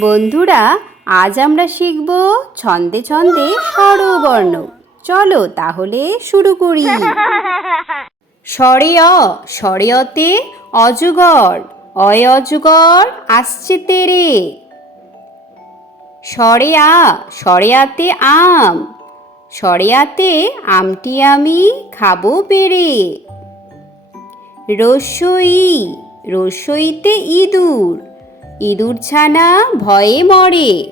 বন্ধুরা, আজ আমরা শিখব ছন্দে ছন্দে স্বরবর্ণ। চলো তাহলে শুরু করি। স্বরে অ অজগর অয় অজগর আসছে তেরে। স্বরে আ, স্বরে আতে আম, স্বরে আতে আমটি আমি খাব পেরে। রসই রসইতে ইঁদুর ইঁদুর ছানা ভয়ে মরে।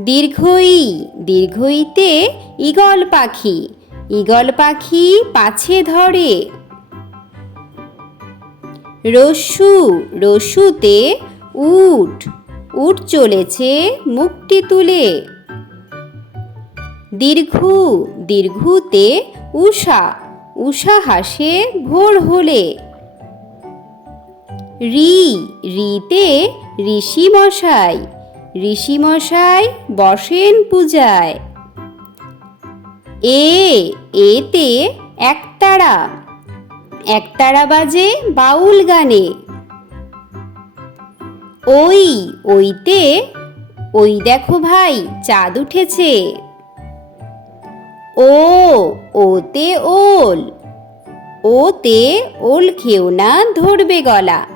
দীর্ঘই, দীর্ঘইতে ঈগল পাখি ঈগল পাখি পাছে ধরে। রস্যু রস্যুতে উট উট চলেছে মুখটি তুলে। দীর্ঘু, দীর্ঘুতে উষা উষা হাসে ভোর হলে। রি, রিতে ঋষি মশাই ঋষি মশাই বসেন পূজায়। এ, এতে একতারা একতারা বাজে বাউল গানে। ওই, ওইতে, ওই দেখো ভাই চাঁদ উঠেছে। ও, ওতে ওল ওতে ওল খেও না ধরবে গলা।